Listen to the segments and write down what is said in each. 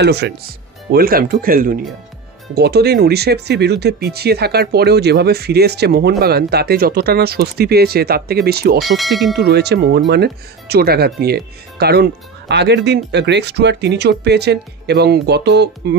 Hello friends, welcome to খেল দুনিয়া। গতদিন উড়িষ্যা এফসির বিরুদ্ধে পিছিয়ে থাকার পরেও যেভাবে ফিরে এসছে মোহনবাগান, তাতে যতটা না স্বস্তি পেয়েছে তার থেকে বেশি অস্বস্তি কিন্তু রয়েছে মোহনবাগানের চোটাঘাত নিয়ে। কারণ আগের দিন গ্রেগ স্টুয়ার্ট তিনি চোট পেয়েছেন এবং গত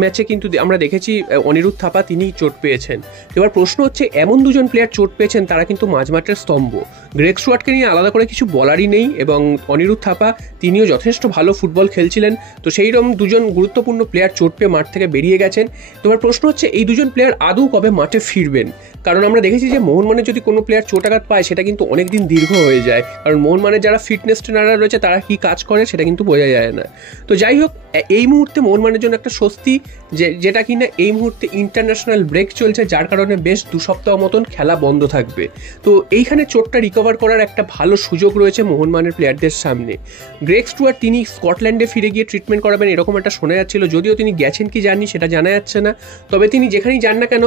ম্যাচে কিন্তু আমরা দেখেছি অনিরুদ্ধ থাপা তিনি চোট পেয়েছেন। এবার প্রশ্ন হচ্ছে, এমন দুজন প্লেয়ার চোট পেয়েছেন তারা কিন্তু মাঝমাঠের স্তম্ভ। গ্রেগ স্টুয়ার্টকে নিয়ে আলাদা করে কিছু বলারই নেই এবং অনিরুদ্ধ থাপা তিনিও যথেষ্ট ভালো ফুটবল খেলছিলেন। তো সেইরকম দুজন গুরুত্বপূর্ণ প্লেয়ার চোট পেয়ে মাঠ থেকে বেরিয়ে গেছেন। এবার প্রশ্ন হচ্ছে, এই দুজন প্লেয়ার আদৌ কবে মাঠে ফিরবেন? কারণ আমরা দেখেছি যে মোহনবাগানের যদি কোনো প্লেয়ার চোটাঘাত পায় সেটা কিন্তু অনেক দিন দীর্ঘ হয়ে যায়, কারণ মোহনবাগানের যারা ফিটনেস ট্রেনাররা রয়েছে তারা কী কাজ করে সেটা কিন্তু বোঝা যায় না। তো যাই হোক, এই মুহূর্তে মোহনবাগানের জন্য একটা স্বস্তি যেটা কিনা এই মুহূর্তে ইন্টারন্যাশনাল ব্রেক চলছে, যার কারণে বেশ 2 সপ্তাহ মতন খেলা বন্ধ থাকবে। তো এইখানে চোটটা রিকভার করার একটা ভালো সুযোগ রয়েছে মোহনবাগানের প্লেয়ারদের সামনে। গ্রেগ স্টুয়ার্ট তিনি স্কটল্যান্ডে ফিরে গিয়ে ট্রিটমেন্ট করাবেন এরকম একটা শোনা যাচ্ছিল, যদিও তিনি গেছেন কি যাননি সেটা জানা যাচ্ছে না। তবে তিনি যেখানেই যান না কেন,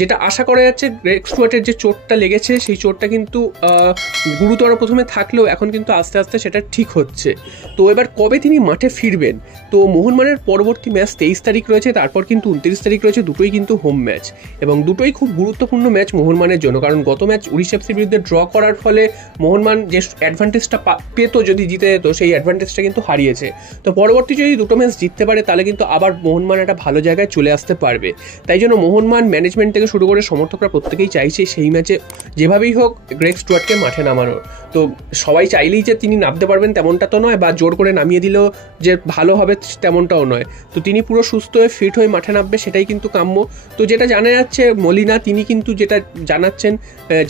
যেটা আশা করা যাচ্ছে, গ্রেগ স্টুয়ার্টের যে চোটটা লেগেছে সেই চোটটা কিন্তু গুরুতর প্রথমে থাকলেও এখন কিন্তু আস্তে আস্তে সেটা ঠিক হচ্ছে। তো এবার কবে তিনি মাঠে ফিরবেন? তো মোহনবাগানের পরবর্তী ম্যাচ 23 তারিখ রয়েছে, তারপর কিন্তু 29 তারিখ রয়েছে, দুটোই কিন্তু হোম ম্যাচ এবং দুটোই খুব গুরুত্বপূর্ণ ম্যাচ মোহনবাগানের জন্য। কারণ গত ম্যাচ উড়িষ্যা এফসির বিরুদ্ধে ড্র করার ফলে মোহনবাগান যে অ্যাডভান্টেজটা পেত যদি জিতে যেত, সেই অ্যাডভান্টেজটা কিন্তু হারিয়েছে। তো পরবর্তী যদি দুটো ম্যাচ জিততে পারে তাহলে কিন্তু আবার মোহনবাগান একটা ভালো জায়গায় চলে আসতে পারবে। তাই জন্য মোহনবাগান ম্যানেজমেন্ট থেকে শুরু করে সমর্থকরা প্রত্যেকেই চাইছে সেই ম্যাচে যেভাবেই হোক গ্রেগ স্টুয়ার্টকে মাঠে নামানোর। তো সবাই চাইলেই যে তিনি নামতে পারবেন তেমনটা তো নয়, বা জোর করে নামিয়ে দিলেও যে ভালো হবে তেমনটাও নয়। তো তিনি পুরো সুস্থ হয়ে ফিট হয়ে মাঠে নামবে, সেটাই কিন্তু কাম্য। তো যেটা জানা যাচ্ছে, মলিনা তিনি কিন্তু যেটা জানাচ্ছেন,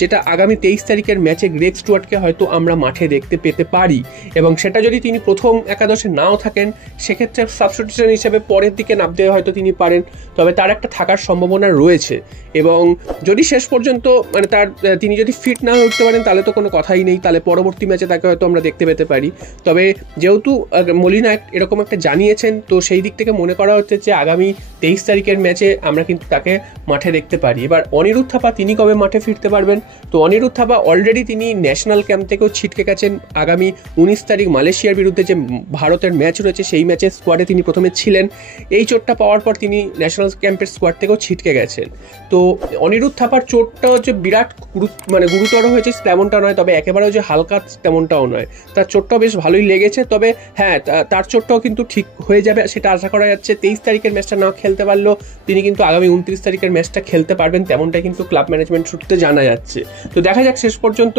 যেটা আগামী 23 তারিখের ম্যাচে গ্রেগ স্টুয়ার্টকে হয়তো আমরা মাঠে দেখতে পেতে পারি, এবং সেটা যদি তিনি প্রথম একাদশে নাও থাকেন সেক্ষেত্রে সাবস্টিটিউশন হিসেবে পরের দিকে নামতে হয়তো তিনি পারেন, তবে তার একটা থাকার সম্ভাবনা রয়েছে। এবং যদি শেষ পর্যন্ত তিনি যদি ফিট না হয়ে উঠতে পারেন তাহলে তো কোনো কথাই নেই, তাহলে পরবর্তী ম্যাচে তাকে হয়তো আমরা দেখতে পেতে পারি। তবে যেহেতু মলিনা এরকম একটা জানিয়েছেন, তো সেই দিক থেকে মনে করা হচ্ছে যে আগামী 23 তারিখের ম্যাচে আমরা কিন্তু তাকে মাঠে দেখতে পারি। এবার অনিরুদ্ধ থাপা তিনি কবে মাঠে ফিরতে পারবেন? তো অনিরুদ্ধ থাপা অলরেডি তিনি ন্যাশনাল ক্যাম্প থেকেও ছিটকে গেছেন। আগামী 19 তারিখ মালয়েশিয়ার বিরুদ্ধে যে ভারতের ম্যাচ রয়েছে সেই ম্যাচের স্কোয়াডে তিনি প্রথমে ছিলেন। এই চোটটা পাওয়ার পর তিনি ন্যাশনাল ক্যাম্পের স্কোয়াড থেকেও ছিটকে গেছেন। তো অনিরুদ্ধ থাপার চোটটাও যে বিরাট গুরুতর হয়েছে তেমনটা নয়, তবে একেবারেও যে হালকা তেমনটাও নয়। তার চোটটাও বেশ ভালোই লেগেছে, তবে হ্যাঁ, তার চোটটাও কিন্তু ঠিক হয়ে যাবে সেটা আশা করা যাচ্ছে। 23 তারিখের ম্যাচটা না খেলতে পারলেও তিনি কিন্তু আগামী 29 তারিখের ম্যাচটা খেলতে পারবেন, তেমনটাই কিন্তু ক্লাব ম্যানেজমেন্ট সূত্রে জানা যাচ্ছে। তো দেখা যাক শেষ পর্যন্ত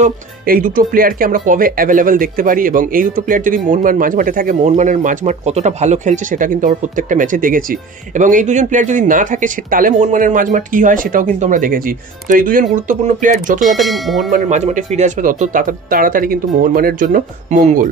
এই দুটো প্লেয়ারকে আমরা কবে অ্যাভেলেবেল দেখতে পারি, এবং এই দুটো প্লেয়ার যদি মোহনবাগান মাঝমাঠে থাকে, মোহনবাগানের মাঝমাঠ কতটা ভালো খেলছে সেটা কিন্তু আমরা প্রত্যেকটা ম্যাচে দেখেছি। এবং এই দুজন প্লেয়ার যদি না থাকে তাহলে মোহনবাগানের মাঝমাঠ কী হয় সেটাও কিন্তু আমরা দেখেছি। তো এই দুজন গুরুত্বপূর্ণ প্লেয়ার যত তাড়াতাড়ি মোহনবাগানের মাঝমাঠে ফিরে আসবে তত তাড়াতাড়ি কিন্তু মোহনবাগানের জন্য মঙ্গল।